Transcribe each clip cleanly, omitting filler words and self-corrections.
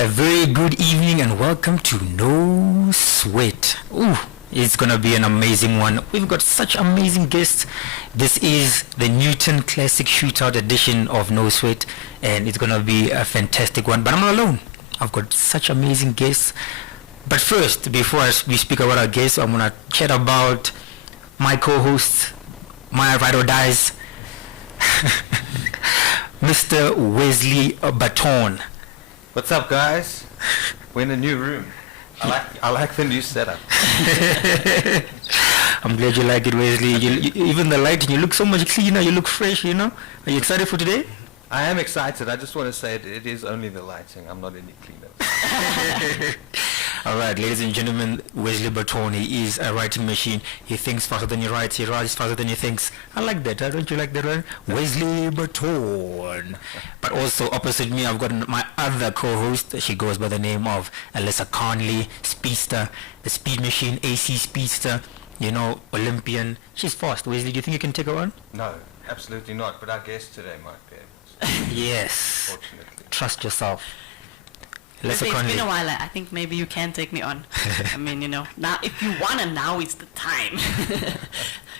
A very good evening and welcome to No Sweat. Ooh, it's gonna be an amazing one. We've got such amazing guests. This is the Newton Classic Shootout edition of No Sweat, and it's gonna be a fantastic one. But I'm not alone. I've got such amazing guests. But first, before we speak about our guests, I'm gonna chat about my co-host, my ride or dies, Mr. Wesley Botton. What's up, guys? We're in a new room. I like the new setup. I'm glad you like it, Wesley. Even the lighting, you look so much cleaner. You look fresh. You know. Are you excited for today? I am excited. I just want to say it is only the lighting. I'm not any cleaner. All right, ladies and gentlemen, Wesley Botton, he is a writing machine. He thinks faster than he writes. He writes faster than he thinks. I like that. Don't you like that, right? Wesley Botton. But also opposite me, I've got my other co-host. She goes by the name of Alyssa Conley, speedster, the speed machine, AC speedster. You know, Olympian. She's fast. Wesley, do you think you can take her on? No, absolutely not. But our guest today might be able to. Yes. Fortunately. Trust yourself. It's been a while. I think maybe you can take me on. I mean, you know, now if you wanna, now is the time.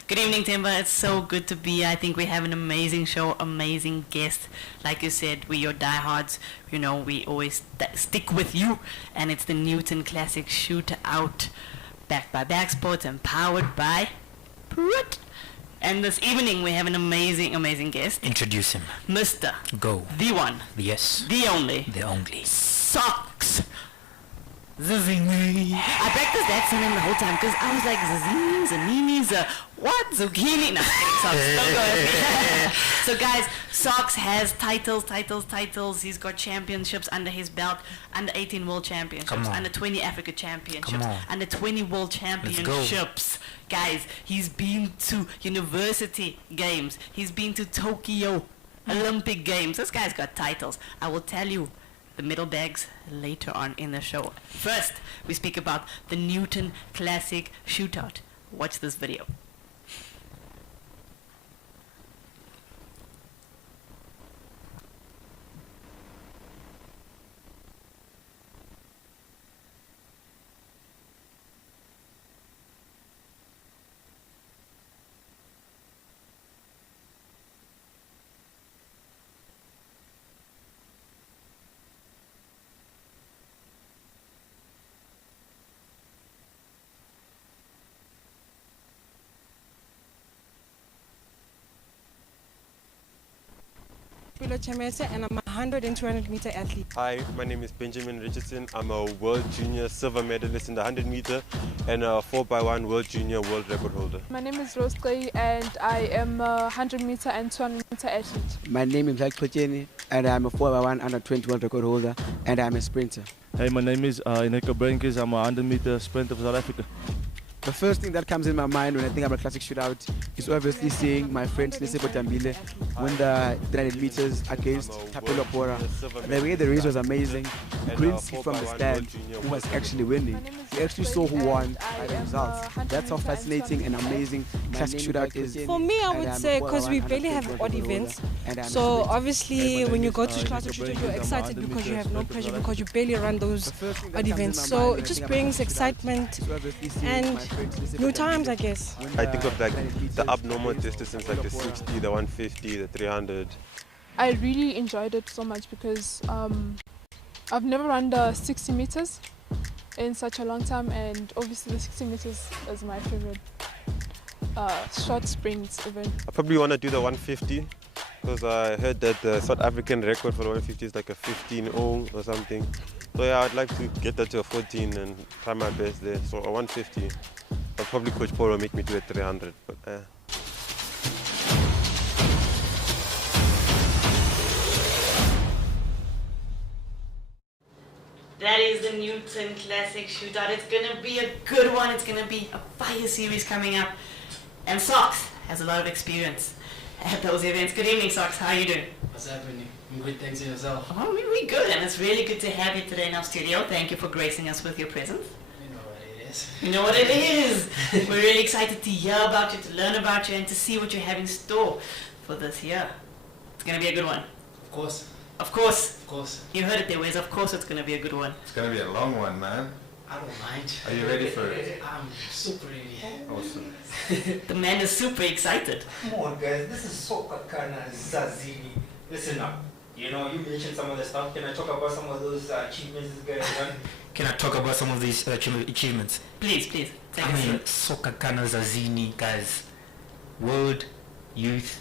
Good evening, Themba. It's so good to be here. I think we have an amazing show, amazing guest. Like you said, we're your diehards. You know, we always stick with you. And it's the Newton Classic Shootout, backed by BackSports and powered by Prut. And this evening we have an amazing, amazing guest. Introduce him. Mr. Go. The one. Yes. The only. The only. SOKS ZAZINI. I practiced that surname the whole time because I was like, Zazini, Zanini, what? Zucchini? No, SOKS. Don't go with me. So guys, SOKS has titles. He's got championships under his belt, under 18 world championships, under 20 Africa championships, under 20 world championships. Guys, he's been to university games. He's been to Tokyo Olympic games. This guy's got titles. I will tell you the middle bags later on in the show. First, we speak about the Newton Classic Shootout. Watch this video. And I'm a 100 and 200 meter athlete. Hi, my name is Benjamin Richardson. I'm a World Junior silver medalist in the 100 meter and a 4x1 World Junior world record holder. My name is Rose Clay and I am a 100 meter and 200 meter athlete. My name is Wesley and I'm a 4x1 under 20 world record holder and I'm a sprinter. Hey, my name is Ineka Brenkes. I'm a 100 meter sprinter for South Africa. The first thing that comes in my mind when I think about classic shootout is obviously seeing my friend Nisebo Tambile win the 300 meters against Tapelo Pora. The way the race was amazing. You couldn't see from the stand who was actually winning. You actually saw who won by the results. That's how fascinating and amazing classic shootout is. For me, I would say because we barely have odd events. So obviously when you go to classic shootout, you're excited because you have no pressure because you barely run those odd events. So it just brings excitement and new times, I guess. I think of like the abnormal distances like the 60, the 150, the 300. I really enjoyed it so much because I've never run the 60 meters in such a long time, and obviously the 60 meters is my favorite short sprints event. I probably want to do the 150 because I heard that the South African record for the 150 is like a 15.0 or something. So yeah, I'd like to get that to a 14 and try my best there. So a 150. But probably Coach Paul will make me do a 300. But That is the Newton Classic Shootout. It's gonna be a good one. It's gonna be a fire series coming up. And SOKS has a lot of experience at those events. Good evening, SOKS. How are you doing? What's happening? I'm good, thanks to yourself. Oh, we're good, and it's really good to have you today in our studio. Thank you for gracing us with your presence. You know what it is. You know what it is. We're really excited to hear about you, to learn about you, and to see what you have in store for this year. It's going to be a good one. Of course. Of course. Of course. You heard it there, Wes. Of course it's going to be a good one. It's going to be a long one, man. I don't mind. Are you ready for it? I'm super ready. Awesome. The man is super excited. Come on, guys. This is SOKS ZAZINI. Listen up. You know, you mentioned some of the stuff. Can I talk about some of those achievements this guy has done? Can I talk about some of these achievements? Please. Take I us mean, through. SOKS ZAZINI, guys. World Youth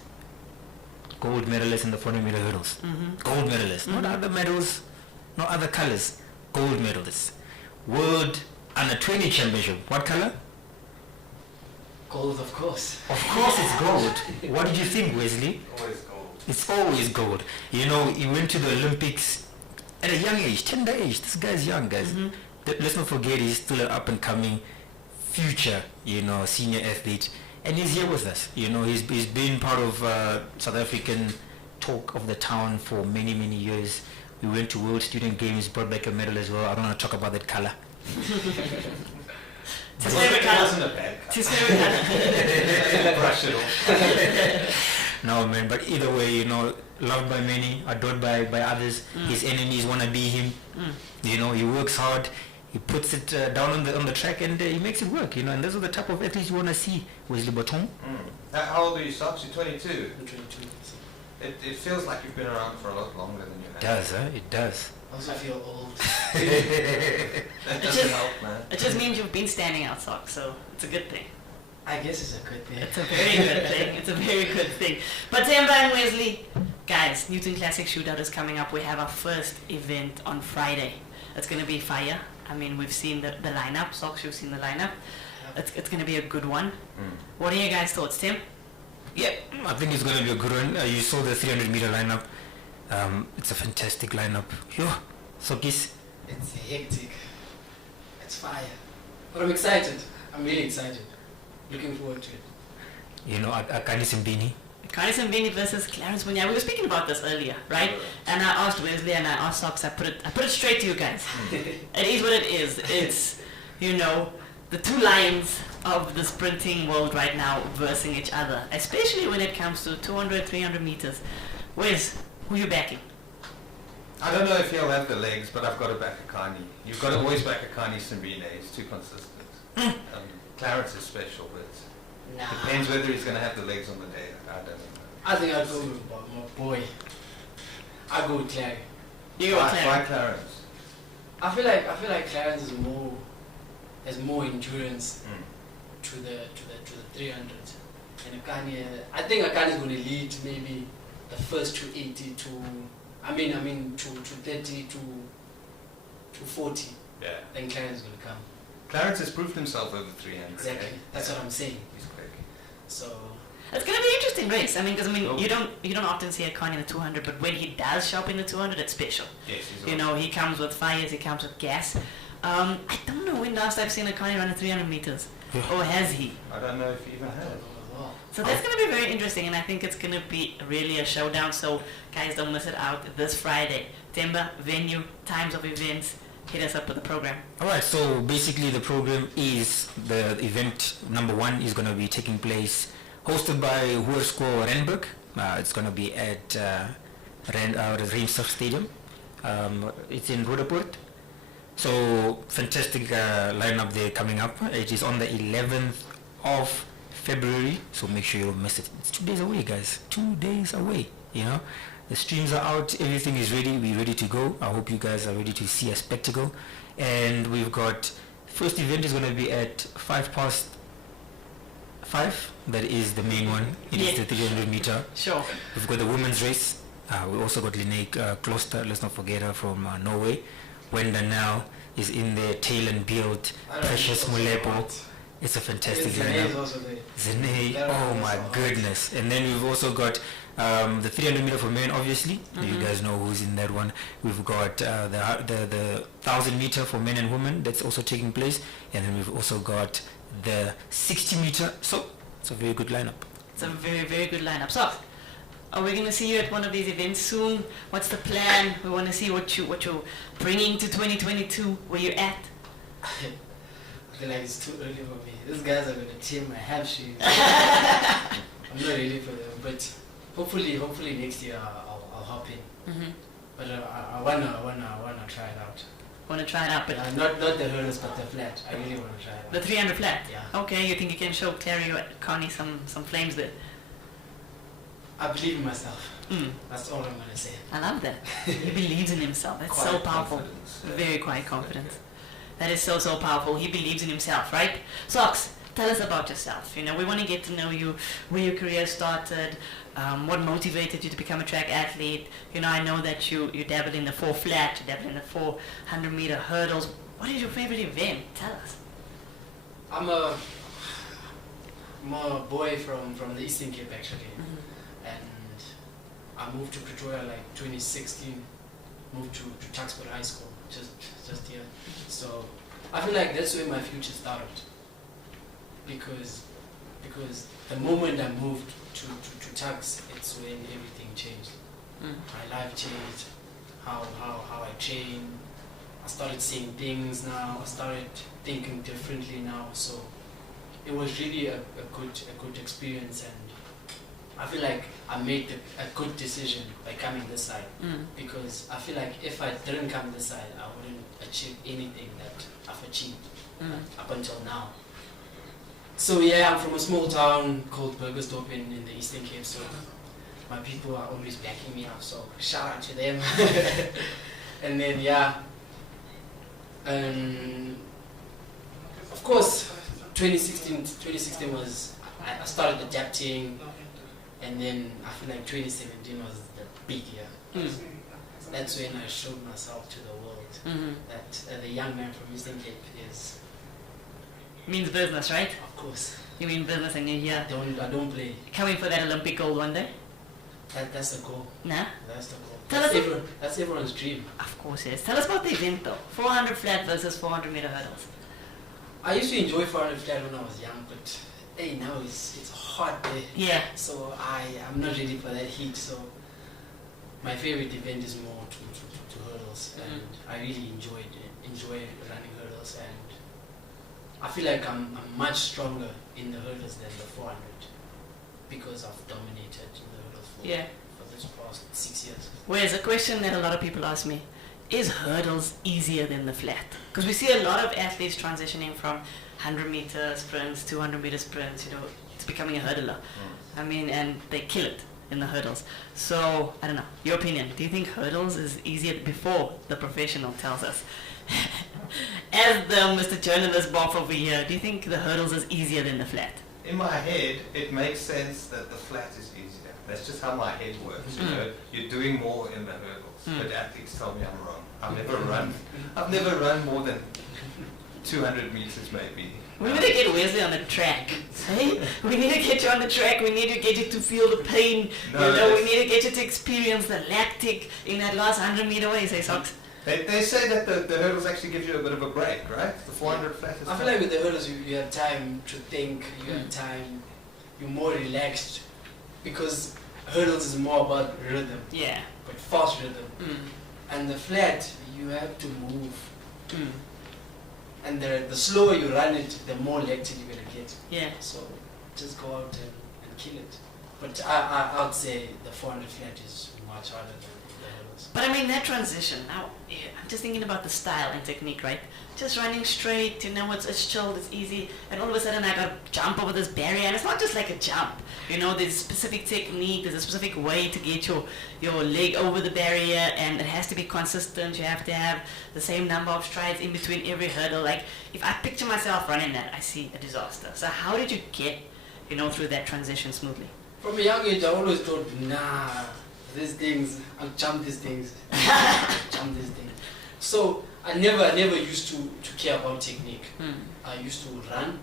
gold medalist in the 400 meter hurdles. Gold medalist. Not other medals, no other colors. Gold medalist. World under 20 championship. What color? Gold, of course. Of course it's gold. What did you think, Wesley? Always gold. It's always gold. You know, he went to the Olympics at a young age, tender age. This guy's young, guys. Let's not forget he's still an up-and-coming future, you know, senior athlete. And he's here with us. You know, he's been part of South African talk of the town for many, many years. We went to World Student Games, brought back a medal as well. I don't want to talk about that color. It's his favorite color. It wasn't a bad It's his favorite color. Brush it off. No, man, but either way, you know, loved by many, adored by others. His enemies want to be him. You know, he works hard. He puts it down on the track and he makes it work, you know, and those are the type of athletes you want to see. Wesley Botton. How old are you, Sox? You're 22. I'm 22. It feels like you've been around for a lot longer than you have. It does, huh? It does. I also feel old. That doesn't help, man. It just means you've been standing out, Sock, so it's a good thing. I guess it's a good thing. It's a very good thing. It's a very good thing. But Themba and Wesley, guys, Newton Classic Shootout is coming up. We have our first event on Friday. It's going to be fire. I mean, we've seen the lineup. Sox, you've seen the lineup. It's going to be a good one. What are your guys' thoughts, Tim? Yeah, I think it's going to be a good one. You saw the 300 meter lineup. It's a fantastic lineup. Yo, Sokis. It's hectic. It's fire. But I'm excited. I'm really excited. Looking forward to it. You know, Akani Simbini. Kani Simbini versus Clarence Munya. We were speaking about this earlier, right? And I asked Wesley and I asked Sox. I put it straight to you guys. It is what it is. It's, you know, the two lions of the sprinting world right now versing each other, especially when it comes to 200, 300 meters. Wes, who you backing? I don't know if he'll have the legs, but I've got to back Akani. You've got to always back Akani Simbine. He's too consistent. Clarence is special, but depends whether he's going to have the legs on the day. I don't know. I think I'll go with my boy. I'll go with Clary. You go with Why Clarence. Clarence? I feel like Clarence is has more endurance to the 300s. And Akani, I think Akani is going to lead maybe the first 280 to 30 to 40. Yeah. Then Clarence is going to come. Clarence has proved himself over 300. Exactly. eh? That's what I'm saying. He's quick. So It's going to be an interesting race. I mean, because you don't often see a Conley in the 200, but when he does show up in the 200, it's special. Yes, he's You know, he comes with fires, he comes with gas. I don't know when last I've seen a Conley run a 300 meters. Or has he? I don't know if he even I has. don't know as well. So that's going to be very interesting, and I think it's going to be really a showdown. So, guys, don't miss it out this Friday. Themba, venue, times of events. Hit us up with the program. Alright, so basically the program is the event number 1 is going to be taking place, hosted by Hoërskool Randburg. It's going to be at Randburg Stadium. It's in Roodepoort. So fantastic lineup there coming up. It is on the 11th of February, so make sure you don't miss it. It's 2 days away, guys. 2 days away, you know. The streams are out, everything is ready, we're ready to go. I hope you guys are ready to see a spectacle. And we've got, first event is going to be at 5:05. That is the main one. It is the 300 meter. Sure. We've got the women's race. We also got Linnea Kloster, let's not forget her, from Norway. Wenda now is in there, Tail and Build, Precious Mulepo. It's a fantastic lineup. Zene, oh my goodness. And then we've also got the 300 meter for men, obviously. You guys know who's in that one. We've got the 1,000 meter for men and women, that's also taking place. And then we've also got the 60 meter. So it's a very good lineup. It's a very, very good lineup. So, are we going to see you at one of these events soon? What's the plan? We want to see what you're bringing to 2022, where you're at. I feel like it's too early for me. These guys are going to tear my half shoes. I'm not ready for them, but hopefully next year I'll hop in. But I wanna try it out. Want to try it out, but not the hurdles, but the flat. I really want to try it out. The 300 flat? Yeah. Okay, you think you can show Clary Connie some flames there? I believe in myself. That's all I'm going to say. I love that. He believes in himself. That's so powerful. Confidence. Very quiet confidence. That is so powerful. He believes in himself, right? Sox, tell us about yourself. You know, we want to get to know you, where your career started, what motivated you to become a track athlete. You know, I know that you dabbled in the 4 flat, you dabbled in the 400 meter hurdles. What is your favorite event? Tell us. I'm a boy from the Eastern Cape actually, and I moved to Pretoria like 2016. Moved to Tuxford High School just here. So I feel like that's where my future started. Because the moment I moved to Tux, it's when everything changed. My life changed. How I train. I started seeing things now. I started thinking differently now. So it was really a good experience, and I feel like I made a good decision by coming this side. Because I feel like if I didn't come this side, I wouldn't achieve anything that I've achieved up until now. So yeah, I'm from a small town called Burgersdorp in the Eastern Cape. So my people are always backing me up. So shout out to them. And then yeah. Of course, 2016 was, I started adapting, and then I feel like 2017 was the big year. That's when I showed myself to the world that the young man from Eastern Cape means business, right? Of course. You mean business, and you're here. I don't play. Coming for that Olympic gold one day? That's the goal. Nah? That's the goal. That's everyone's dream. Of course it is. Tell us about the event though. 400 flat versus 400 meter hurdles. I used to enjoy 400 flat when I was young, but hey, now it's hot there. Yeah. So I'm not ready for that heat. So my favorite event is more to hurdles, and I really enjoy running hurdles, and I feel like I'm much stronger in the hurdles than the 400 because I've dominated in the hurdles for this past 6 years. Whereas a question that a lot of people ask me, is hurdles easier than the flat? Because we see a lot of athletes transitioning from 100 meter sprints, 200 meter sprints, you know, it's becoming a hurdler. I mean, and they kill it in the hurdles. So, I don't know, your opinion, do you think hurdles is easier before the professional tells us? As the Mr. Journalist Bob over here, do you think the hurdles is easier than the flat? In my head, it makes sense that the flat is easier. That's just how my head works. You know, you're doing more in the hurdles, but athletes tell me I'm wrong. I've never run more than 200 meters, maybe. We need to get Wesley on the track. Hey, we need to get you on the track. We need to get you to feel the pain. We need to get you to experience the lactic in that last 100 meter way. Say socks. They say that the hurdles actually give you a bit of a break, right? The 400 flat is I feel like with the hurdles you have time to think, you have time, you're more relaxed, because hurdles is more about rhythm, but fast rhythm. And the flat, you have to move. And the slower you run it, the more lactic you're going to get. Yeah. So just go out and kill it. But I would say the 400 flat is much harder than the hurdles. But I mean, that transition, now, I'm just thinking about the style and technique, right? Just running straight, you know, it's chilled, it's easy, and all of a sudden I gotta jump over this barrier, and it's not just like a jump, you know, there's a specific technique, there's a specific way to get your leg over the barrier, and it has to be consistent. You have to have the same number of strides in between every hurdle. Like, if I picture myself running that, I see a disaster. So how did you get, you know, through that transition smoothly? From a young age, I always thought, these things, I'll jump these things. So I never used to care about technique. I used to run,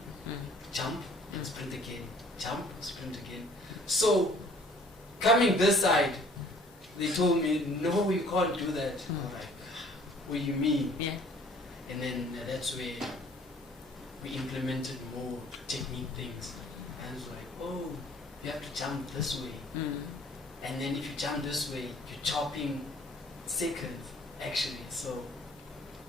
jump, and sprint again. Jump, sprint again. So coming this side, they told me, no, you can't do that. I'm like, what do you mean? Yeah. And then that's where we implemented more technique things. And it's like, oh, you have to jump this way. And then if you jump this way, you're chopping seconds, actually. So,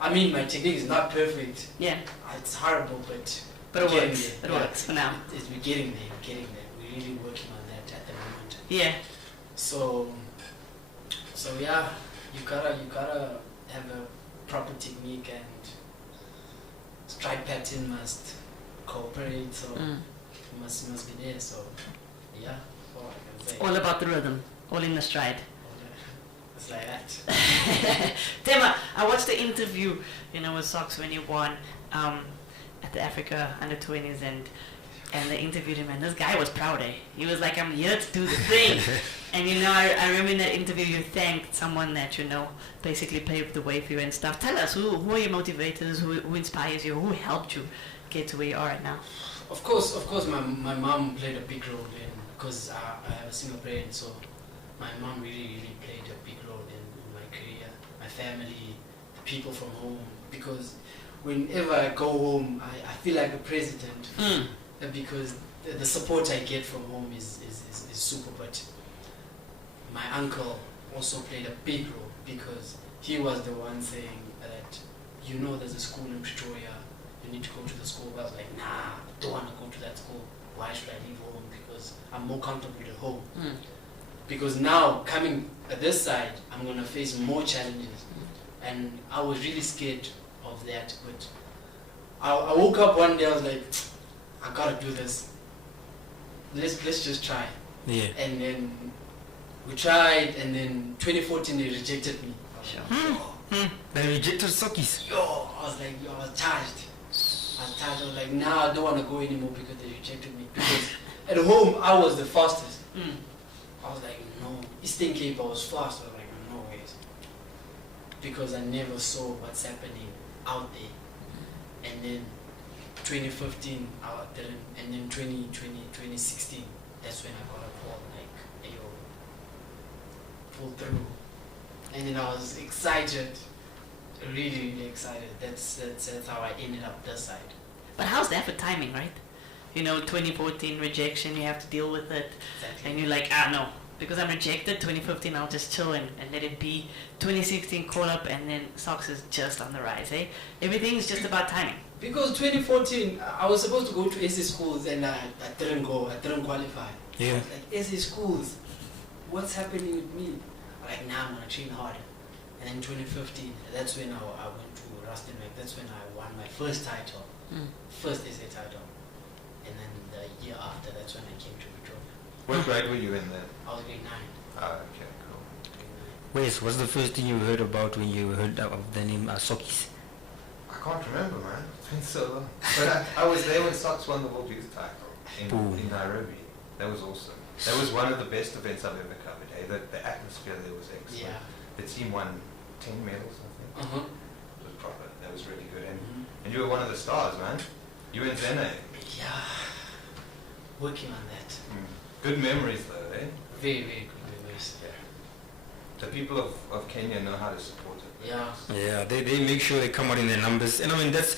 I mean, my technique is not perfect. Yeah. It's horrible, but it works. It works for now. We're getting there. We're really working on that at the moment. Yeah. So yeah, you gotta have a proper technique, and stride pattern must cooperate. So you must be there. So yeah, all I can say. All about the rhythm, all in the stride. It's like that. Themba, I watched the interview, with SOKS when he won at the Africa Under-20s, and they interviewed him, and this guy was proud, eh? He was like, I'm here to do the thing. And I remember in that interview you thanked someone that, basically paved the way for you and stuff. Tell us, who are your motivators, who inspires you, who helped you get to where you are right now? Of course, my mom played a big role because I have a single parent, so my mom really played a big role in my career, my family, the people from home, because whenever I go home, I feel like a president, because the support I get from home is super. But my uncle also played a big role, because he was the one saying that, there's a school in Pretoria, you need to go to the school. But I was like, nah, I don't want to go to that school. Why should I leave home? Because I'm more comfortable at home. Because now, coming at this side, I'm going to face more challenges. And I was really scared of that. But I woke up one day, I was like, I got to do this. Let's just try. Yeah. And then we tried, and then 2014 they rejected me. They rejected Sokis. I was charged. I was like, nah, I don't want to go anymore because they rejected me. Because at home, I was the fastest. I was like, no. Eastern Cape, I was fast. I was like, no ways. Because I never saw what's happening out there. And then 2015, I didn't. And then 2016, that's when I got a call, like, yo, pull through. And then I was excited. Really excited. That's how I ended up this side. But how's that for timing, right? 2014 rejection, you have to deal with it. Exactly. And you're like, no, because I'm rejected, 2015 I'll just chill and let it be. 2016 call up, and then SOKS is just on the rise, eh? Everything's just about timing. Because 2014, I was supposed to go to SC schools, and I didn't go. I didn't qualify. Yeah. Like, SC schools, what's happening with me? I'm like, nah, I'm going to train harder. And then 2015, that's when I went to Rustenburg. That's when I won my first title, first SA title. And then the year after, that's when I came to Pretoria. What grade were you in then? I was grade 9. Oh, okay, cool. Wes, what's the first thing you heard about when you heard of the name Sokis? I can't remember, man. It's been so long. But I was there when SOKS won the World Youth title in Nairobi. That was awesome. That was one of the best events I've ever covered. Hey, the atmosphere there was excellent. Yeah. The team won 10 medals, I think. It was proper. That was really good. And you were one of the stars, man. You and Zene. Yeah. Working on that. Good memories, though, eh? Very, very good memories. Yeah. The people of Kenya know how to support it. Yeah. Yeah, they make sure they come out in their numbers. And I mean, that's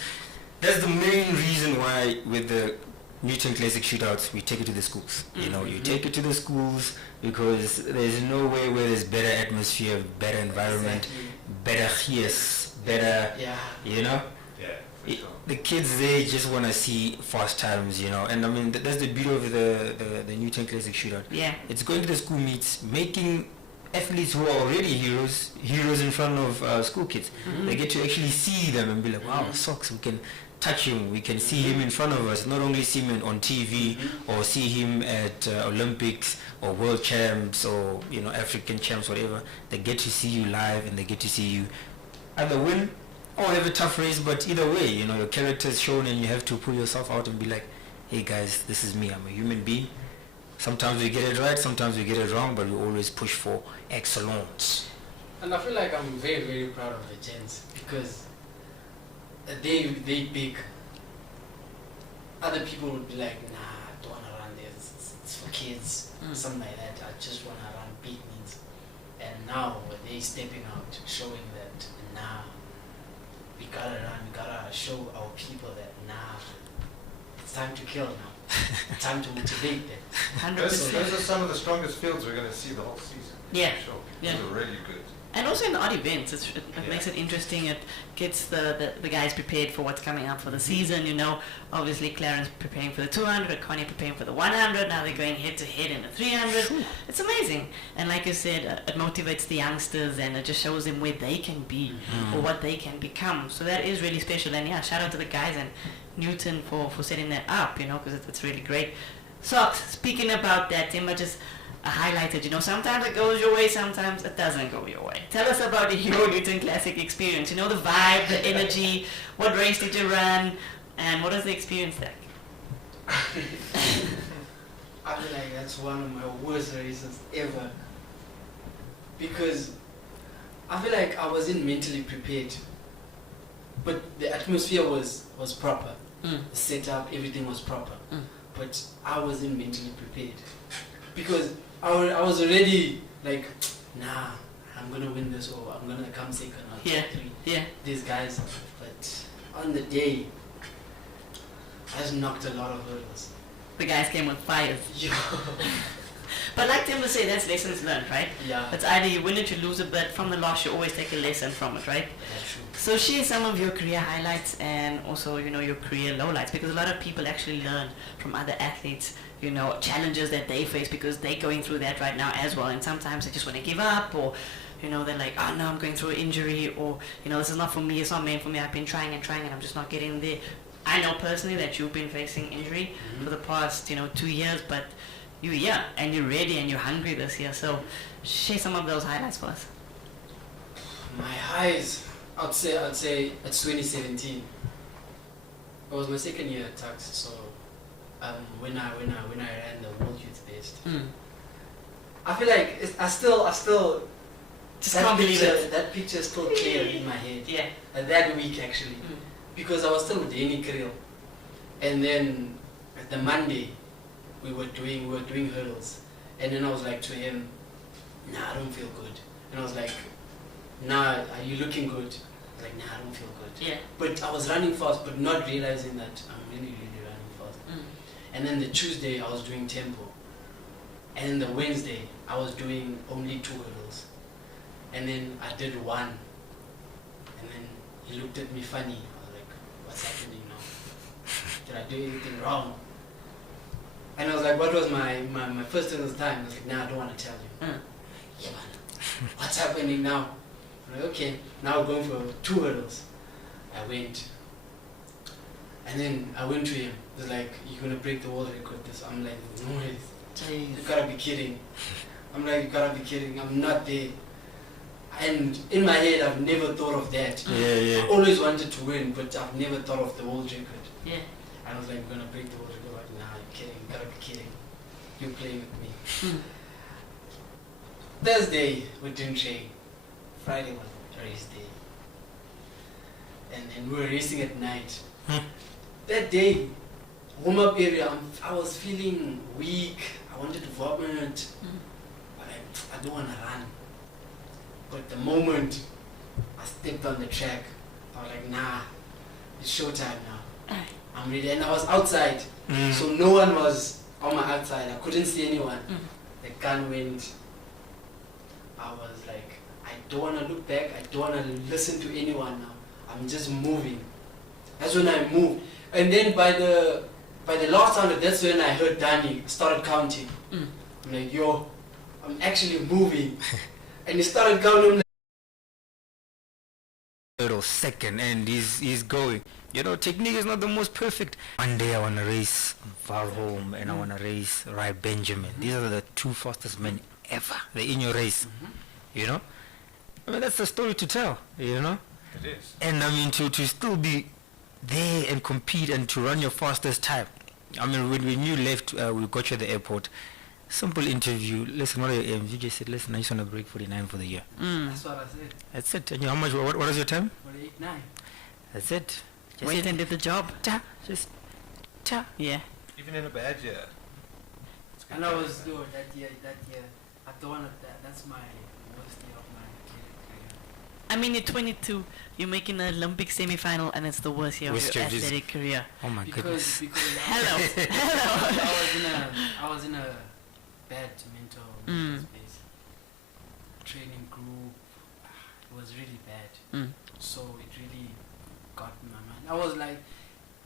the main reason why with the Newton Classic shootouts, we take it to the schools. You take it to the schools because there's no way where there's better atmosphere, better environment, better yes, better, Yeah. Yeah, for sure. The kids, they just want to see fast times, and I mean, that's the beauty of the Newton Classic shootout. Yeah. It's going to the school meets, making athletes who are already heroes in front of school kids. They get to actually see them and be like, wow, SOKS, we can touch him, we can see him in front of us, not only see him on TV or see him at Olympics or world champs or African champs, whatever. They get to see you live, and they get to see you either win or have a tough race, but either way, your character is shown, and you have to pull yourself out and be like, hey guys, this is me, I'm a human being. Sometimes we get it right, sometimes we get it wrong, but we always push for excellence. And I feel like I'm very, very proud of the gents, because they pick. Other people would be like, nah, I don't want to run this, it's for kids, something like that. I just want to run big meets. And now they stepping out, showing that, nah, we gotta run, we gotta show our people that, nah, it's time to kill now. It's time to motivate them. 100%. Those are some of the strongest fields we're going to see the whole season. Yeah. For sure. Yeah. Those are really good. And also in the odd events, it makes it interesting. It gets the guys prepared for what's coming up for the season, you know. Obviously, Clarence preparing for the 200, Connie preparing for the 100. Now they're going head-to-head in the 300. It's amazing. And like you said, it motivates the youngsters and it just shows them where they can be or what they can become. So that is really special. And yeah, shout out to the guys and Newton for setting that up, you know, because it's really great. SOKS, speaking about that, Themba just highlighted, you know, sometimes it goes your way, sometimes it doesn't go your way. Tell us about your Newton Classic experience, you know, the vibe, the energy, what race did you run, and what was the experience like? I feel like that's one of my worst races ever, because I feel like I wasn't mentally prepared, but the atmosphere was proper, the setup, everything was proper, but I wasn't mentally prepared, because I was already like, nah, I'm gonna win this or I'm gonna come second or top three. Yeah. These guys, but on the day, I just knocked a lot of hurdles. The guys came with fires. Yeah. But like Themba say, that's lessons learned, right? Yeah. It's either you win it, you lose it, but from the loss, you always take a lesson from it, right? That's true. So share some of your career highlights and also, you know, your career lowlights, because a lot of people actually learn from other athletes, you know, challenges that they face because they're going through that right now as well. And sometimes they just want to give up, or, you know, they're like, oh no, I'm going through an injury, or, you know, this is not for me, it's not meant for me, I've been trying and I'm just not getting there. I know personally that you've been facing injury for the past, you know, 2 years, but you're here and you're ready and you're hungry this year. So share some of those highlights for us. My highs, I'd say it's 2017. It was my second year at Tux, so when I ran the World Youth Best, I feel like I still just can't believe it. That picture is still clear in my head. Yeah. That week actually, because I was still with Danny Krill, and then the Monday we were doing hurdles, and then I was like to him, nah, I don't feel good, and I was like, nah, are you looking good? I was like, nah, I don't feel good. Yeah. But I was running fast, but not realizing that I'm really running fast. And then the Tuesday I was doing tempo, and then the Wednesday I was doing only 2 hurdles, and then I did 1, and then he looked at me funny. I was like, what's happening now? Did I do anything wrong? And I was like, what was my first hurdles time? I was like, nah, I don't want to tell you. Yeah, man, what's happening now? I'm like, okay, now we're going for 2 hurdles. I went, and then I went to him. He was like, you're gonna break the world record. This. I'm like, no way. You gotta be kidding. I'm like, you gotta be kidding. I'm not there. And in my head, I've never thought of that. Yeah. I always wanted to win, but I've never thought of the world record. Yeah. And I was like, we're gonna break the world record. Like, nah, you're kidding. You gotta be kidding. You're playing with me. Thursday, we didn't train. Friday was race day. And then we were racing at night. That day, warm-up area, I was feeling weak. I wanted to vomit. But I don't want to run. But the moment I stepped on the track, I was like, nah, it's showtime now. I'm ready. And I was outside. So no one was on my outside. I couldn't see anyone. The gun went. I was like, I don't want to look back. I don't want to listen to anyone now. I'm just moving. That's when I moved. And then by the last 100, that's when I heard Danny started counting. I'm like, yo, I'm actually moving. And he started counting. Little second, and he's going. You know, technique is not the most perfect. One day I want to race Valholm and I want to race Rai Benjamin. These are the 2 fastest men ever. They're in your race. You know? I mean, that's the story to tell, you know? It is. And I mean, to still be there and compete and to run your fastest time. I mean, when you left, we got you at the airport. Simple interview. Listen, what are your aims? You just said, listen, I just want to break 49 for the year. That's what I said. That's it. And you, how much? What is your time? 48.9. That's it. Just Wait and did the job. Ta. Yeah. Even in a bad year. It's good And I going, was man. doing that year, I don't want that. That's my worst year of my career. I mean, you're 22, you're making an Olympic semi-final, and it's the worst year of Worst your year, just- athletic career. Oh my goodness. Because Hello. I was in a bad mental space. Training group. was really bad. Mm. So it really got in my mind. I was like,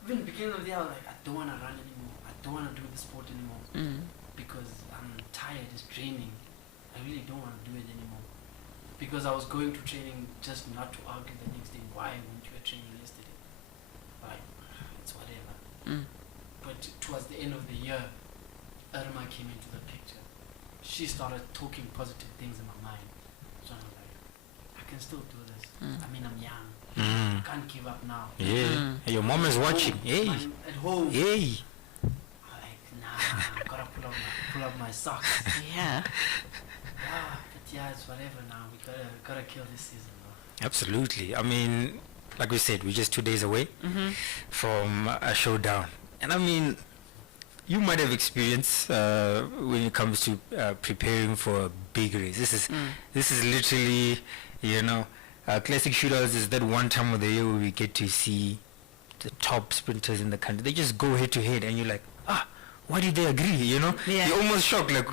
even the beginning of the day, I was like, I don't want to run anymore. I don't want to do the sport anymore because I'm tired. It's draining. I really don't want to do it anymore. Because I was going to training just not to argue the next day. Why weren't you at training yesterday? Like, it's whatever. But towards the end of the year, Irma came into the picture. She started talking positive things in my mind. So I was like, I can still do this. I mean, I'm young. I can't give up now. Yeah. Your mom is watching. Hey. At home. Hey. I'm like, nah, I gotta pull up my socks. Yeah. But yeah, it's whatever now. We gotta kill this season, bro. Absolutely. I mean, like we said, we're just 2 days away from a showdown. And I mean, you might have experience when it comes to preparing for a big race. This is literally, classic shootouts is that one time of the year where we get to see the top sprinters in the country. They just go head to head, and you're like, why did they agree? Yeah. You're almost shocked. Like,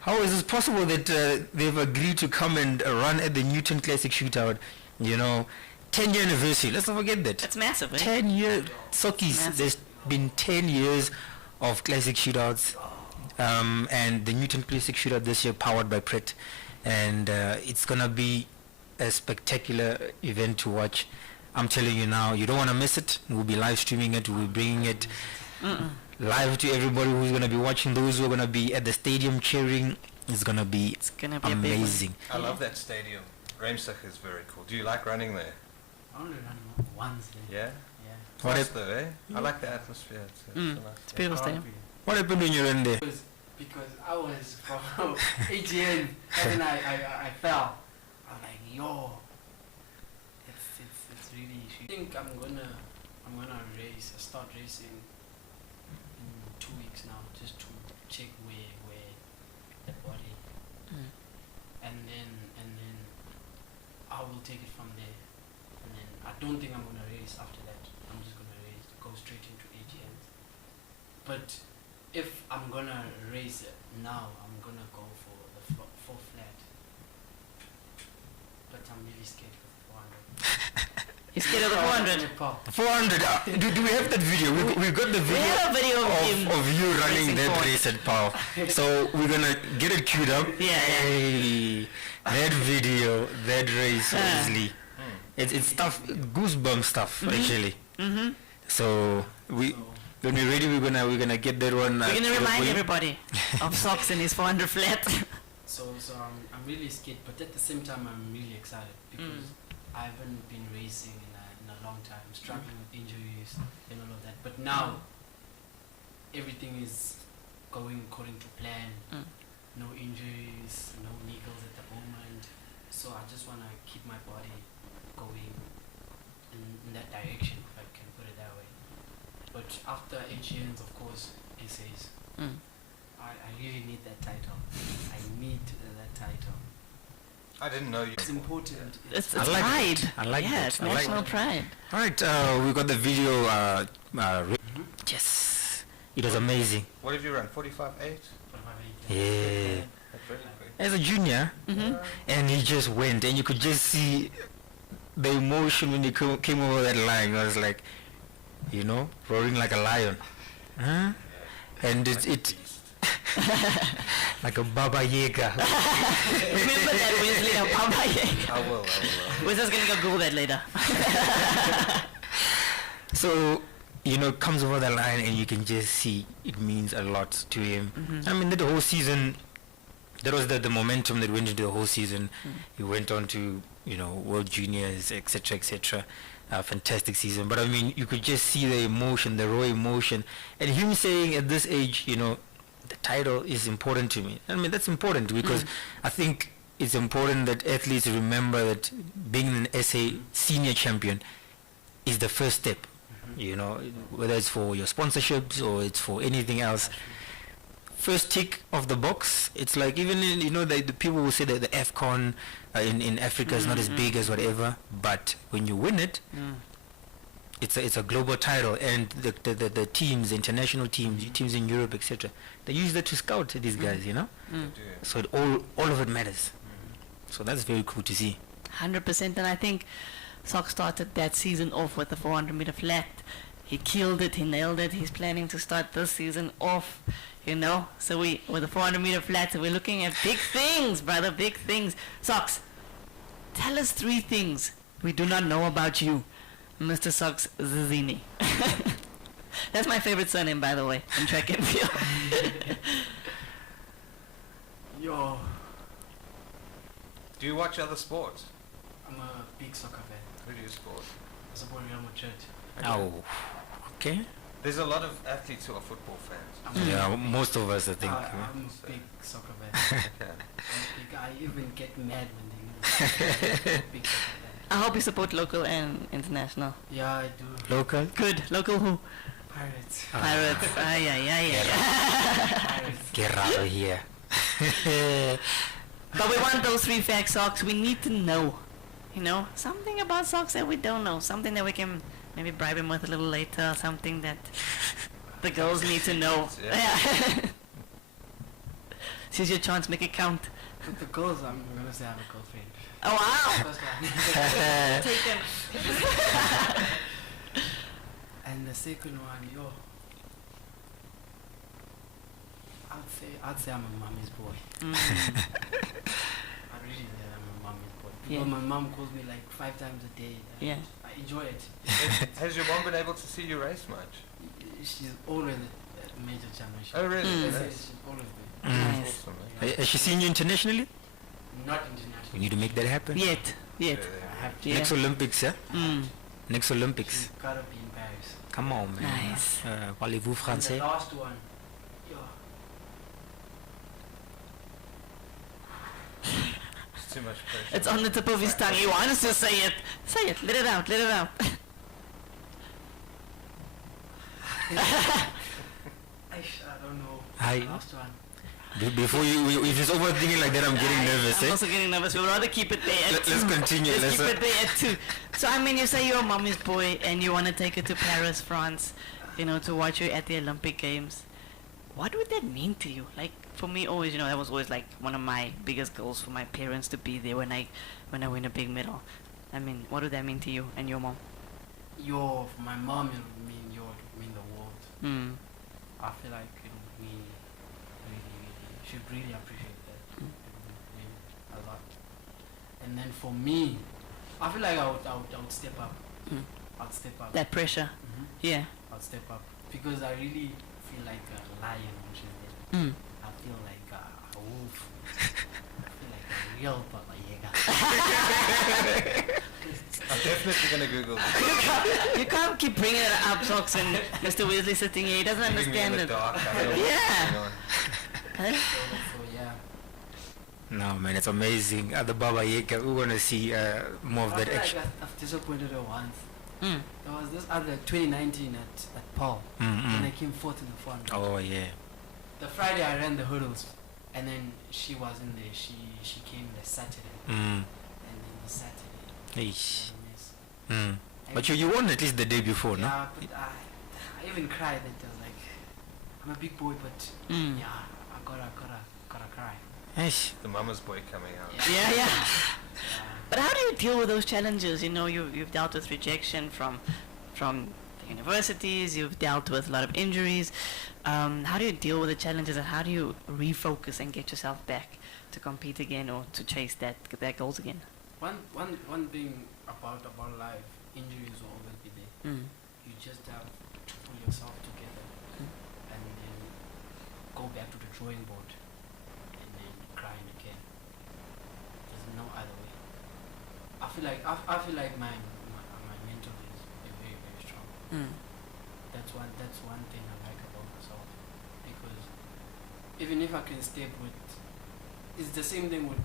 how is it possible that they've agreed to come and run at the Newton Classic Shootout? 10-year anniversary. Let's not forget that. That's massive. 10-year SOKS. There's been 10 years of classic shootouts, and the Newton Classic Shootout this year powered by Pret, and it's gonna be a spectacular event to watch. I'm telling you now, you don't want to miss it. We'll be live streaming it. We'll be bringing it live to everybody who's gonna be watching. Those who are gonna be at the stadium cheering, it's gonna be amazing. I love that stadium. Reemstig is very cool. Do you like running there? I only ran once there. Yeah? Yeah. What Nice though, eh? I like the atmosphere. It's so nice. It's a beautiful stadium. What happened when you ran there? Because I was from AGN and I fell. I'm like, yo, it's really. I think I'm gonna start racing in 2 weeks now, just to check where the body, and then I will take it from there. And then I don't think I'm gonna race after that. I'm just gonna go straight into AGN. But if I'm gonna race it now, I'm gonna go for the 4 flat. But I'm really scared of the 400. You're scared of the 400? 400. Do we have that video? We got the video, have a video of you running that forward. race at POW. So we're gonna get it queued up. Yeah. Hey, that video, that race, Wesley. It's stuff, goosebump stuff actually. So when we're ready, we're gonna get that one. We're gonna remind everybody of SOKS and his 400 flat. So I'm really scared, but at the same time I'm really excited because I haven't been racing in a long time, struggling with injuries and all of that. But now everything is going according to plan. No injuries, no niggles at the moment. So I just wanna keep my body going in that direction, if I can put it that way. But after AGNs, of course, essays. I really need that title. I need that title. I didn't know you. It's important. It's I like pride. it. I like yeah, it. it's I like national it. pride. All right, we got the video. Yes, it was amazing. What have you run? 45.8? Yeah. That's really quick. As a junior, and he just went, and you could just see the emotion when he came over that line. I was like, roaring like a lion, and it like a Baba Yaga. Remember that, Wesley, a Baba Yaga. I will. We're just gonna go Google that later. So, comes over the line, and you can just see it means a lot to him. I mean, the whole season, that was the momentum that went into the whole season. He went on to, World Juniors, etc., etc. Fantastic season. But I mean, you could just see the emotion, the raw emotion. And him saying at this age, the title is important to me. I mean, that's important because I think it's important that athletes remember that being an SA senior champion is the first step. Whether it's for your sponsorships or it's for anything else. First tick of the box. It's like even in, the people will say that the AFCON in Africa is not as big as whatever, but when you win it, it's a global title, and the teams, international teams in Europe, etc. They use that to scout these guys, So all of it matters. So that's very cool to see. 100%. And I think Sock started that season off with the 400 meter flat. He killed it, he nailed it. He's planning to start this season off, you know. So with the 400 meter flat, we're looking at big things, brother, big things. Socks, tell us 3 things we do not know about you, Mr. SOKS ZAZINI. That's my favorite surname, by the way, in track and field. Yo, Do you watch other sports? I'm a big soccer fan. Who do you support? I support Real Madrid. Oh, okay. There's a lot of athletes who are football fans. Yeah, most of us, I think. I'm a big soccer fan. Okay. I even get mad when they lose. Big soccer fan. I hope you support local and international. Yeah, I do. Local? Good. Local who? Pirates. Pirates. Ay. Pirates. Get out of here. But we want those 3 facts, Socks. We need to know, you know, something about Socks that we don't know. Something that we can maybe bribe him with a little later. Something that the girls need to know. Yeah. This is your chance. Make it count. With the girls, I'm gonna say I have a girlfriend. Oh, wow. First one. Taken. And the second one, yo. I'd say I'm a mommy's boy. I really say I'm a mommy's boy. Yeah. Because my mom calls me like 5 times a day. Yeah. I enjoy it. Has your mom been able to see you race much? She's always at major championship. Oh, really? She's always there. Nice. Awesome, man. Has she seen you internationally? Not international. We need to make that happen. Yet. I have to. Yeah. Next Olympics, yeah? Next Olympics. She's gotta be in Paris. Come on, man. Nice. Parlez-vous And français? the last one, yo. It's too much pressure. It's on the tip of his tongue. He wants to say it. Say it. Let it out. Let it out. I don't know. Hi. The last one. Before you, if it's overthinking like that, I'm getting nervous, I'm eh? also getting nervous. We'd rather keep it there at Let's 2. continue. Let's keep Let's, it there at 2. So, I mean, you say you're a mommy's boy and you want to take her to Paris, France, you know, to watch her at the Olympic Games. What would that mean to you? Like, for me, always, you know, that was always like one of my biggest goals for my parents to be there when I win a big medal. I mean, what would that mean to you and your mom? Yo, for my mom, it would mean the world. I feel like it would mean she'd really appreciate that. It would mean a lot. And then for me, I feel like I would step up. I'd step up. That pressure. Yeah. I'd step up because I really feel like a lion when she's there. I feel like a wolf. I feel like a real Baba Yaga. I'm definitely going to Google this. You can't keep bringing it up, Socks, and Mr. Wesley sitting here. He doesn't Leaving me in understand the it. dark. I don't know what's Yeah. going on. Huh? So yeah. No, man, it's amazing. The Baba Yaga, we want to see more of I that feel like action. I've disappointed her once. There was this other 2019 at Paul, and I came 4th in the 400. Oh, yeah. The Friday I ran the hurdles, and then she wasn't there. She came the Saturday, and then the Saturday. Eish. was a mess. But you won at least the day before, no? Yeah, but I even cried. That I was like, I'm a big boy, but yeah, I gotta cry. Eish. The mama's boy coming out. Yeah. But how do you deal with those challenges? You know, you've dealt with rejection from the universities. You've dealt with a lot of injuries. How do you deal with the challenges, and how do you refocus and get yourself back to compete again or to chase that goals again? One thing about life, injuries will always be there. You just have to pull yourself together and then go back to the drawing board and then grind again. There's no other way. I feel like my mental is very, very strong. That's one thing I like about myself, because even if I can step with, it's the same thing with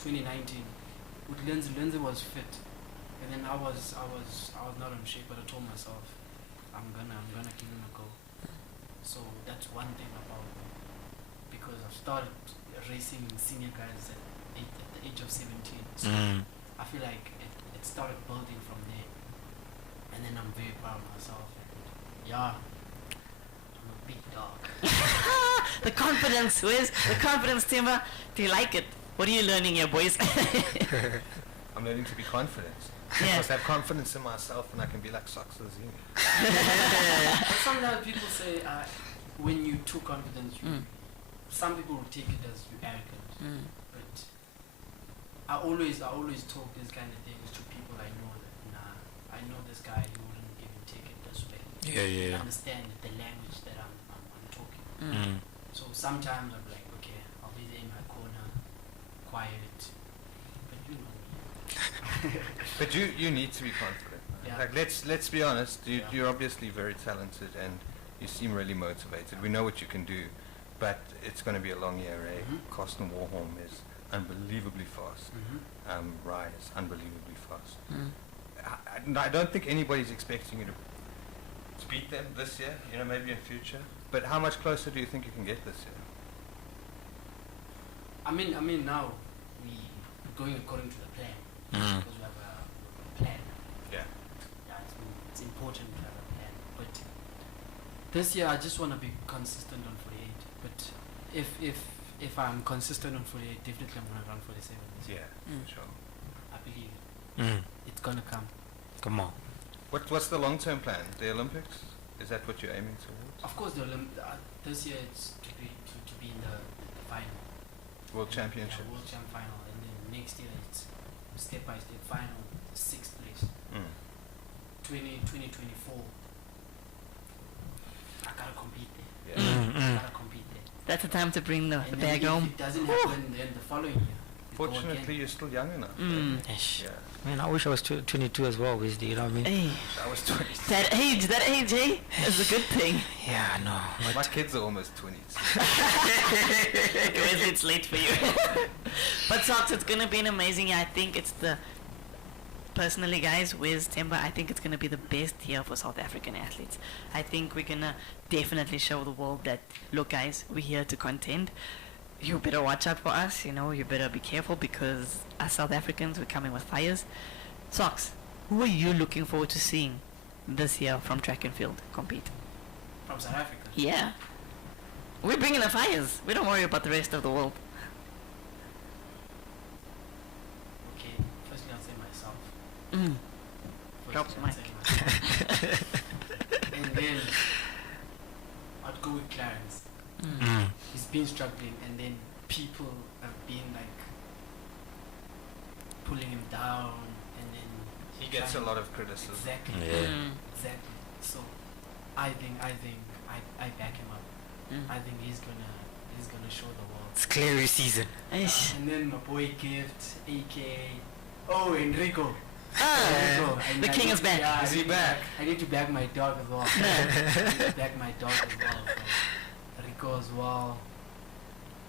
2019. With Lindsay was fit, and then I was not in shape, but I told myself I'm gonna give him a go. So that's one thing about me, because I've started racing senior guys at the age of 17. So I feel like it started building from there, and then I'm very proud of myself. And yeah, I'm a big dog. The confidence, where's the confidence, Themba? Do you like it? What are you learning here, boys? I'm learning to be confident. Yeah. I must have confidence in myself, and I can be like SOKS ZAZINI. But sometimes people say when you're too confident, some people will take it as you're arrogant. But I always talk these kind of things to people I know that I know this guy, he wouldn't even take it this way. Yeah. I understand the language that I'm talking. So sometimes I'm like, okay, I'll be there in my corner, quiet. But you know me. But you need to be confident. Yeah. Like let's be honest. You're obviously very talented, and you seem really motivated. We know what you can do, but it's going to be a long year, eh? Carsten Warholm is unbelievably fast. Rye is unbelievably fast. I don't think anybody's expecting you to beat them this year. You know, maybe in future. But how much closer do you think you can get this year? I mean now we're going according to the plan. Because we have a plan. Yeah. It's important to have a plan. But this year I just want to be consistent on 48. But if I'm consistent on 48, definitely I'm going to run 47 this year. Yeah, sure. I believe it's going to come. Come on. What's the long-term plan? The Olympics? Is that what you're aiming towards? Of course, this year it's to be in the final. World Championship. Yeah, World Champ final, and then next year it's step by step final, 6th place. 2024. I gotta compete there. I gotta compete there. That's the time to bring the And bag then home. if it doesn't happen, then the following year. you go Fortunately, again. you're still young enough. Ish. Yeah. Man, I wish I was 22 as well, Wesley, you know what I mean? Hey, I was 20. that age, eh? Is a good thing. Yeah, I know. My kids are almost 20. Wesley, it's late for you. But SOKS, it's gonna be an amazing year. I think it's personally, guys, with Themba, I think it's gonna be the best year for South African athletes. I think we're gonna definitely show the world that, look, guys, we're here to contend. You better watch out for us, you better be careful, because us South Africans, we're coming with fires. SOKS, who are you looking forward to seeing this year from track and field compete? From South Africa. Yeah. We're bringing the fires. We don't worry about the rest of the world. Okay, firstly I'll say myself. Drop Firstly, the I'll say myself. And then I'd go with Clarence. He's been struggling, and then people have been like pulling him down, and then He gets a lot of criticism. Exactly. Yeah. Exactly. So I back him up. I think he's gonna show the world. It's clear season. Ish. And then my boy Gift, aka Enrico. Ah, And the I king need is to- back. yeah, I Is he need to back? I need to back my dog as well. I need to back my dog as well. So Rico as well.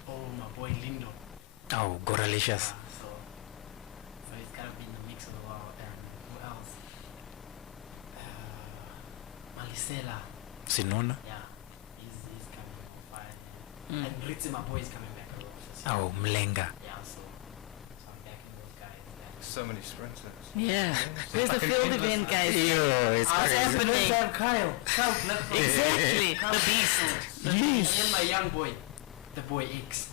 Oh, my boy Lindo. Oh, Goralicious. So he's gotta be in the mix as well. And who else? Malisela. Sinona. Yeah, he's coming on fire. And Ritzy, my boy, is coming back as well. So, Oh, Mlenga. yeah, so I'm backing those guys. So many sprinters. Yeah. Where's the Fucking field endless. event, guys? Yeah, it's What's crazy. happening? Kyle. Exactly. The beast. And then my young boy, the boy X.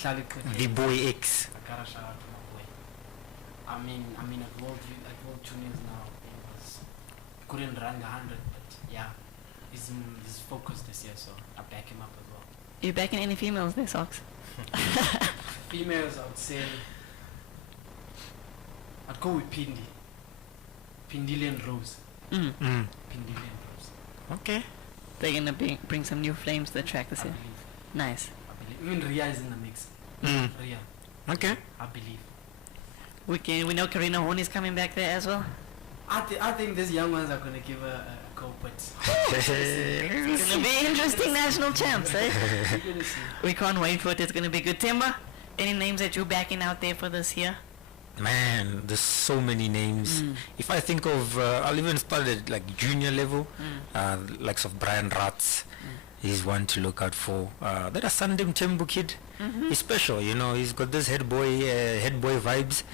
Charlie The boy X. I gotta shout out to my boy. I mean at World Juniors now, he couldn't run the 100, but yeah, he's focused this year, so I back him up as well. You backing any females there, SOKS? Females, I would say, I'd go with Pindi. Pindili and Rose. Pindili and Rose. Okay. They're gonna bring some new flames to the track this I year. believe. Nice. Even Ria is in the mix. Ria, Okay. I believe. We know Karina Horney's coming back there as well. I think these young ones are gonna give a go, but It's gonna be interesting national champs, eh? you're gonna see. We can't wait for it. It's gonna be good. Themba, any names that you're backing out there for this year? Man, there's so many names. If I think of, I'll even start at like junior level, likes of Brian Ratz. He's one to look out for. That Asandem Tembu kid, he's special, he's got this head boy vibes,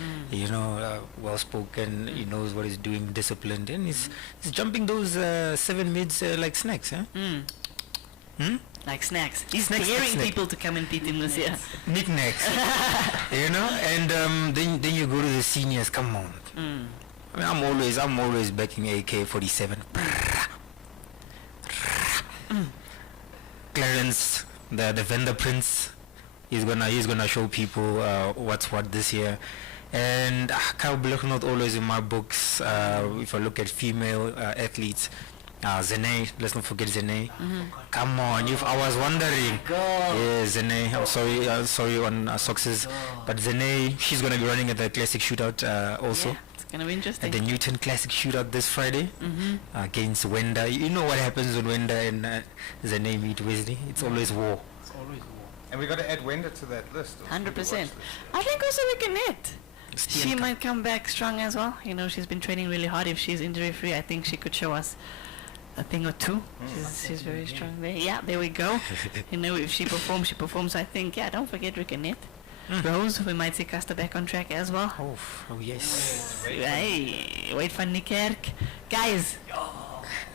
well spoken, he knows what he's doing, disciplined, and he's jumping those 7 mids like snacks, huh? Like snacks. He's Snacks, daring snack. people to come and beat him this year. Knickknacks. You know, and then you go to the seniors. Come on. I mean, I'm always backing AK-47. Clarence, the vendor prince, he's gonna show people what's what this year. And Kyle Bloch not always in my books. If I look at female athletes, Zene, let's not forget Zene. Come on, I was wondering. Yeah, Zene. I'm sorry on SOKS, but Zene, she's gonna be running at the Classic Shootout also. Yeah, it's gonna be interesting. At the Newton Classic Shootout this Friday against Wenda. You know what happens when Wenda and Zene meet Wesley? It's always war. It's always war. And we got to add Wenda to that list. 100%. I think also we can hit. She might come back strong as well. You know, she's been training really hard. If she's injury free, I think she could show us a thing or two. She's very strong there. Yeah, there we go. You know, if she performs, she performs. I think, don't forget Rikanet. Rose, we might see Casta back on track as well. Oh yes. Hey, wait for Nikerk. Guys,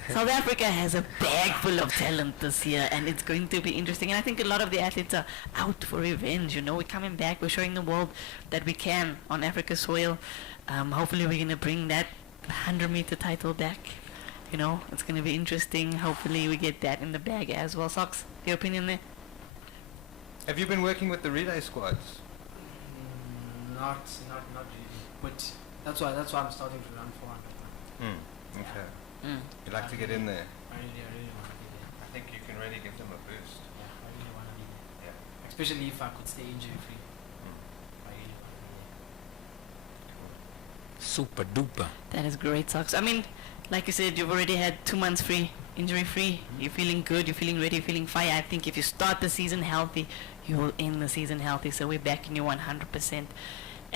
South Africa has a bag full of talent this year, and it's going to be interesting. And I think a lot of the athletes are out for revenge. You know, we're coming back. We're showing the world that we can on Africa's soil. Hopefully, we're going to bring that 100-meter title back. You know, it's going to be interesting. Hopefully, we get that in the bag as well. SOKS, your opinion there? Have you been working with the relay squads? Not really. But that's why I'm starting to run 400. Okay. Mm. You'd like to get in there? I really want to be there. I think you can really give them a boost. Yeah, I really want to be there. Yeah. Especially if I could stay injury free. I really want to be there. Super duper. That is great, SOKS. I mean, like you said, you've already had 2 months free, injury free. You're feeling good, you're feeling ready, you're feeling fire. I think if you start the season healthy, you will end the season healthy. So we're backing you 100%.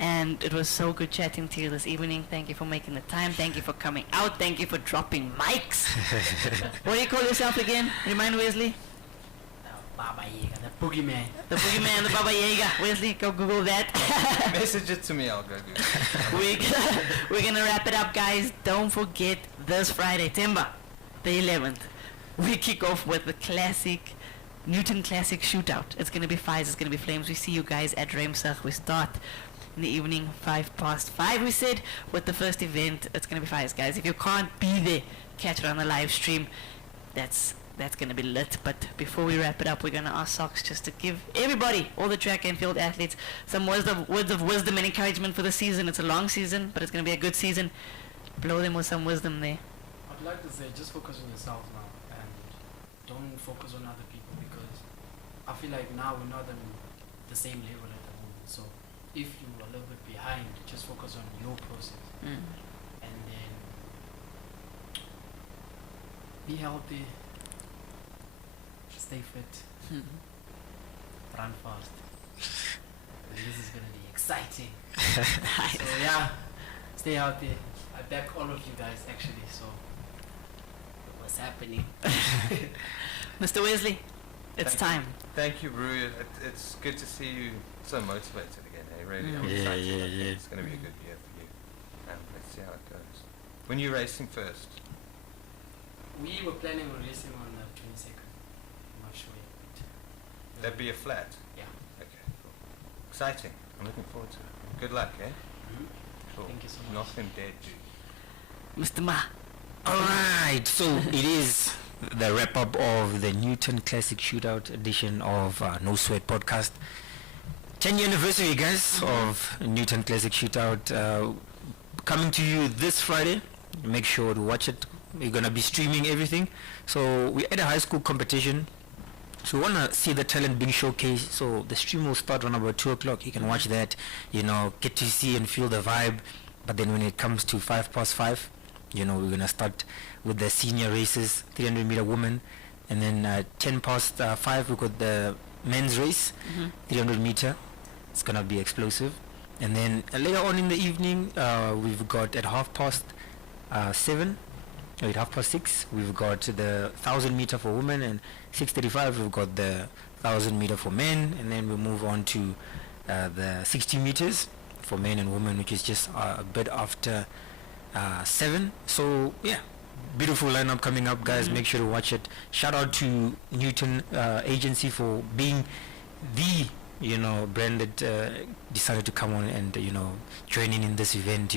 And it was so good chatting to you this evening. Thank you for making the time. Thank you for coming out. Thank you for dropping mics. What do you call yourself again? Remind Wesley. Baba Yaga, the boogeyman. The boogeyman, the Baba Yaga. Wesley, go Google that. Message it to me, I'll go do it. We're gonna wrap it up, guys. Don't forget this Friday, Themba, the 11th. We kick off with the classic Newton Classic Shootout. It's gonna be fires, it's gonna be flames. We see you guys at Remsach. We start in the evening, 5:05. We said with the first event, it's gonna be fires, guys. If you can't be there, catch it on the live stream. That's gonna be lit. But before we wrap it up, we're gonna ask SOKS just to give everybody, all the track and field athletes, some words of wisdom and encouragement for the season. It's a long season, but it's gonna be a good season. Blow them with some wisdom there. I'd like to say just focus on yourself now and don't focus on other people, because I feel like now we're not on the same level at the moment. So if you're a little bit behind, just focus on your process and then be healthy, stay fit, run fast. And this is gonna be exciting. So yeah, stay healthy. I back all of you guys actually, so what's happening? Mr. Wesley, it's time. Thank you, Brew. It's good to see you so motivated again. Really, I'm Yeah, excited. yeah, I think yeah. It's going to be a good year for you. Let's see how it goes. When you racing first? We were planning on racing on the 22nd. I'm not sure yet. That'd be a flat? Yeah. Okay, cool. Exciting. I'm looking forward to it. Good luck, eh? Cool. Thank you so much. Knock them dead, dude. Mr. Ma. Alright, so it is the wrap up of the Newton Classic Shootout edition of NOSWEAT Podcast. 10-year anniversary, guys, of Newton Classic Shootout. Coming to you this Friday. Make sure to watch it. We're going to be streaming everything. So we're at a high school competition. So we want to see the talent being showcased. So the stream will start around about 2 o'clock. You can watch that, get to see and feel the vibe. But then when it comes to 5:05, we're going to start with the senior races, 300-meter women. And then 5:10, we got the men's race, 300-meter. It's going to be explosive. And then later on in the evening, we've got at 7:30, at 6:30, we've got the 1,000-meter for women, and 6:35, we've got the 1,000-meter for men. And then we move on to the 60 meters for men and women, which is just a bit after 7. So yeah, beautiful lineup coming up, guys. Make sure to watch it. Shout out to Newton Agency for being the brand that decided to come on and join in this event.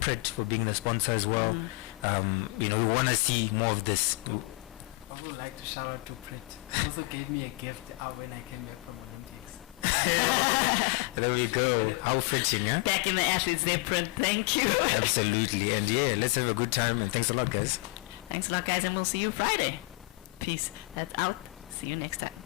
Pret for being the sponsor as well. We want to see more of this. I would like to shout out to Pret. He also gave me a gift when I came back from Olympics. There we go. How fitting, huh? Back in the athletes, they Pret. Thank you. Absolutely. And yeah, let's have a good time. And thanks a lot, guys. Thanks a lot, guys, and we'll see you Friday. Peace. That's out. See you next time.